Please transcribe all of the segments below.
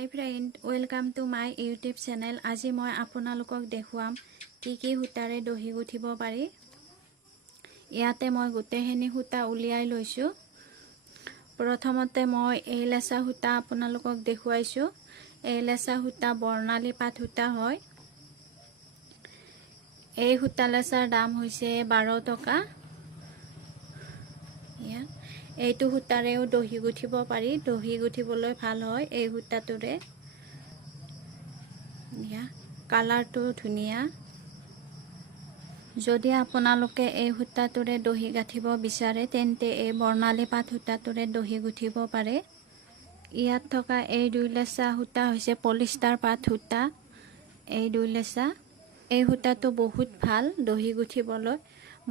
Hi friend, welcome to my YouTube channel. আজি মই আপোনালোকক দেখুৱাম কি সূতাৰে দহি গুঠিব পাৰি। ইয়াতে মই গোটেইখিনি সূতা উলিয়াই লৈছো। প্ৰথমতে মই এই লেচা সূতা আপোনালোকক দেখুৱাইছো। এই লেচা সূতা বৰ্ণালী পাট সূতা হয়। এই সূতা লেচাৰ দাম হৈছে 12 টকা। এইটো সূতাৰেও দহি গুঠিব পাৰি। দহি গুঠিবলৈ ভাল হয় এই সূতাটোৰে। কালাৰটো ধুনীয়া। যদি আপোনালোকে এই সূতাটোৰে দহি গাঠিব বিচাৰে তেন্তে এই বৰ্ণালী পাট সূতাটোৰে দহি গুঠিব পাৰে। ইয়াত থকা এই দুই লেচা সূতা হৈছে পলিষ্টাৰ পাট সূতা। এই দুই লেচা এই সূতাটো বহুত ভাল দহি গুঠিবলৈ।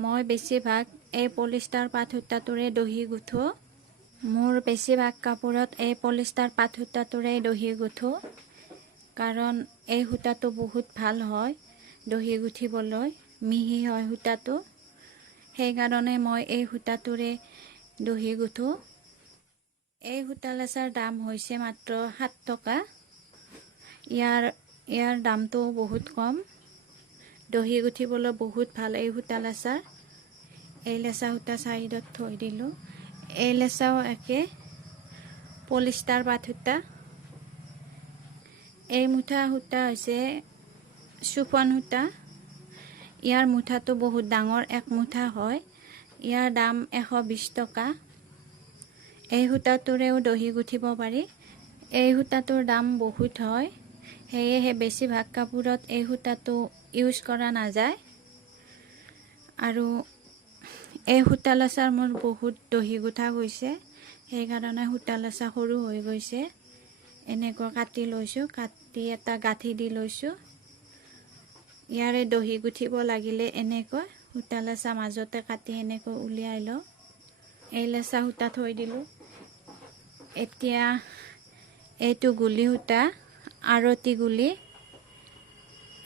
মই বেছিভাগ এই পলিষ্টাৰ পাট সূতাটোৰে দহি গুঠো। মোৰ বেছিভাগ কাপোৰত এই পলিষ্টাৰ পাট সূতাটোৰে দহি গুঠো, কাৰণ এই সূতাটো বহুত ভাল হয় দহি গুঠিবলৈ। মিহি হয় সূতাটো, সেইকাৰণে মই এই সূতাটোৰে দহি গুঠো। এই সূতা লেচাৰ দাম হৈছে মাত্ৰ 7 টকা। ইয়াৰ দামটো বহুত কম। দহি গুঠিবলৈ বহুত ভাল এই সূতা লেচাৰ। এই লেচা সূতা চাইডত থৈ দিলো। এই লেচাও একে পলিষ্টাৰ পাট সূতা। এই মুঠা সূতা হৈছে চিফন সূতা। ইয়াৰ মুঠাটো বহুত ডাঙৰ এক মুঠা হয়। ইয়াৰ দাম 120 টকা। এই সূতাটোৰেও দহি গুঠিব পাৰি। এই সূতাটোৰ দাম বহুত হয়, সেয়েহে বেছিভাগ কাপোৰত এই সূতাটো ইউজ কৰা নাযায়। আৰু এই সূতা লেচাৰ মোৰ বহুত দহি গুঠা গৈছে, সেইকাৰণে সূতা লেচা সৰু হৈ গৈছে। এনেকৈ কাটি লৈছো, কাটি এটা গাঁঠি দি লৈছো। ইয়াৰে দহি গুঠিব লাগিলে এনেকৈ সূতা লেচা মাজতে কাটি এনেকৈ উলিয়াই লওঁ। এই লেচা সূতা থৈ দিলো। এতিয়া এইটো গুলি সূতা, আৰতি গুলি।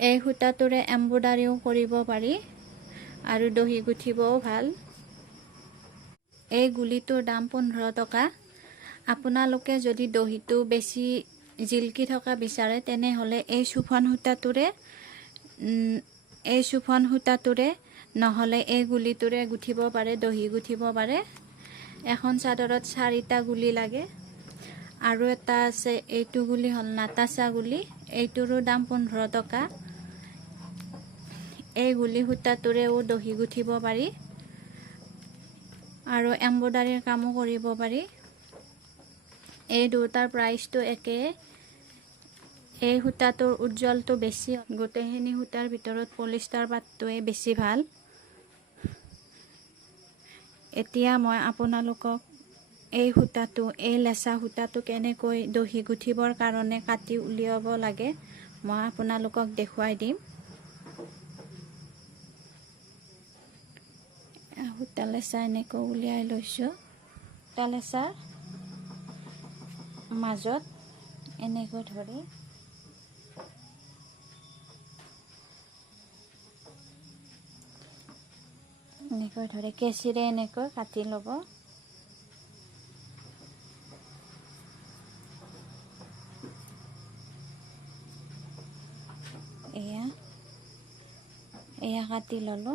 এই সূতাটোৰে এম্ব্ৰইডাৰীও কৰিব পাৰি আৰু দহি গুঠিবও ভাল। এই গুলিটোৰ দাম 15 টকা। আপোনালোকে যদি দহিটো বেছি জিলকি থকা বিচাৰে তেনেহলে এই চুফন সূতাটোৰে নহলে এই গুলিটোৰে গুঠিব পাৰে, দহি গুঠিব পাৰে। এখন চাদৰত 4টা গুলি লাগে। আৰু এটা আছে, এইটো গুলি হল নাতাচা গুলি। এইটোৰো দাম 15 টকা। এই গুলি সূতাটোৰেও দহি গুঠিব পাৰি আৰু এম্ব্ৰইডাৰীৰ কামো কৰিব পাৰি। এই দুটাৰ প্ৰাইচটো একে। এই সূতাটোৰ উজ্জ্বলটো বেছি। গোটেইখিনি সূতাৰ ভিতৰত পলিষ্টাৰ পাটটোৱে বেছি ভাল। এতিয়া মই আপোনালোকক এই সূতাটো, এই লেচা সূতাটো কেনেকৈ দহি গুঠিবৰ কাৰণে কাটি উলিয়াব লাগে মই আপোনালোকক দেখুৱাই দিম। সূতা লেচা এনেকৈ উলিয়াই লৈছো। সূতা লেচাৰ মাজত এনেকৈ ধৰি কেঁচিৰে এনেকৈ কাটি ল'ব। এয়া কাটি ললো।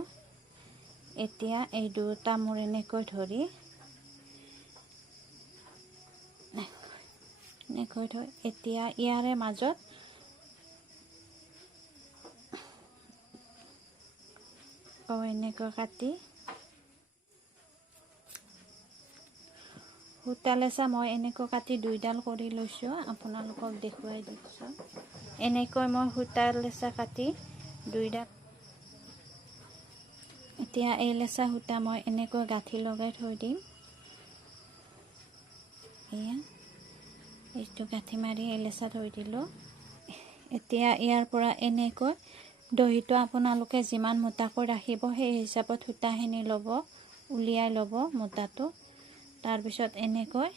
এতিয়া এই দুটা মোৰ এনেকৈ ধৰি এতিয়া ইয়াৰে মাজত এনেকৈ কাটি সূতা লেচা মই এনেকৈ কাটি 2ডাল কৰি লৈছো। আপোনালোকক দেখুৱাই দিছো। এনেকৈ মই সূতা লেচা কাটি 2ডাল। এতিয়া এই লেচা সূতা মই এনেকৈ গাঁঠি লগাই থৈ দিম। এইটো গাঁঠি মাৰি এই লেচা থৈ দিলো। এতিয়া ইয়াৰ পৰা এনেকৈ দহিটো আপোনালোকে যিমান মোটাকৈ ৰাখিব সেই হিচাপত সূতাখিনি ল'ব, উলিয়াই ল'ব মোটাটো। তাৰপিছত এনেকৈ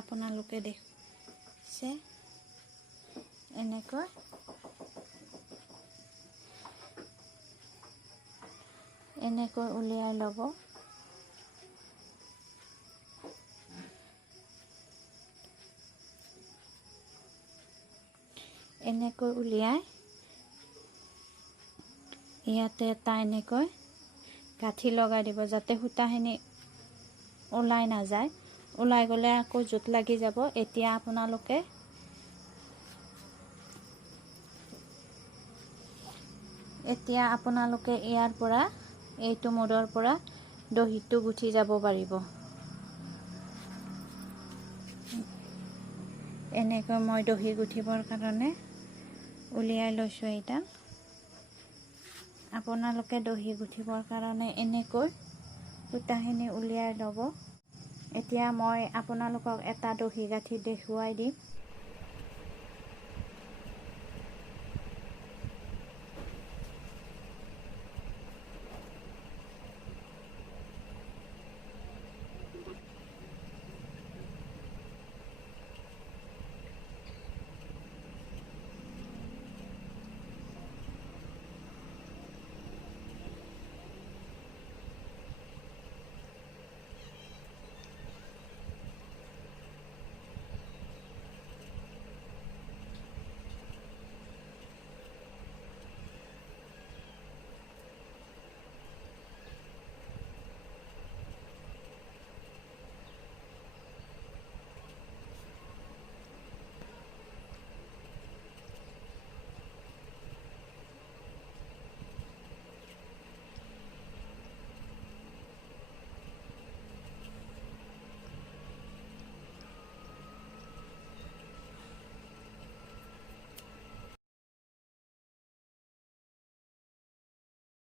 আপোনালোকে দেখিছে এনেকৈ এনেকৈ উলিয়াই ল'ব। এনেকৈ উলিয়াই ইয়াতে এটা এনেকৈ গাঁঠি লগাই দিব, যাতে সূতাখিনি ওলাই নাযায়। ওলাই গ'লে আকৌ জোত লাগি যাব। এতিয়া আপোনালোকে ইয়াৰ পৰা এইটো মূৰৰ পৰা দহিটো গুঠি যাব পাৰিব। এনেকৈ মই দহি গুঠিবৰ কাৰণে উলিয়াই লৈছোঁ এইডাল। আপোনালোকে দহি গুঠিবৰ কাৰণে এনেকৈ সূতাখিনি উলিয়াই ল'ব। এতিয়া মই আপোনালোকক এটা দহি গাঁঠি দেখুৱাই দিম।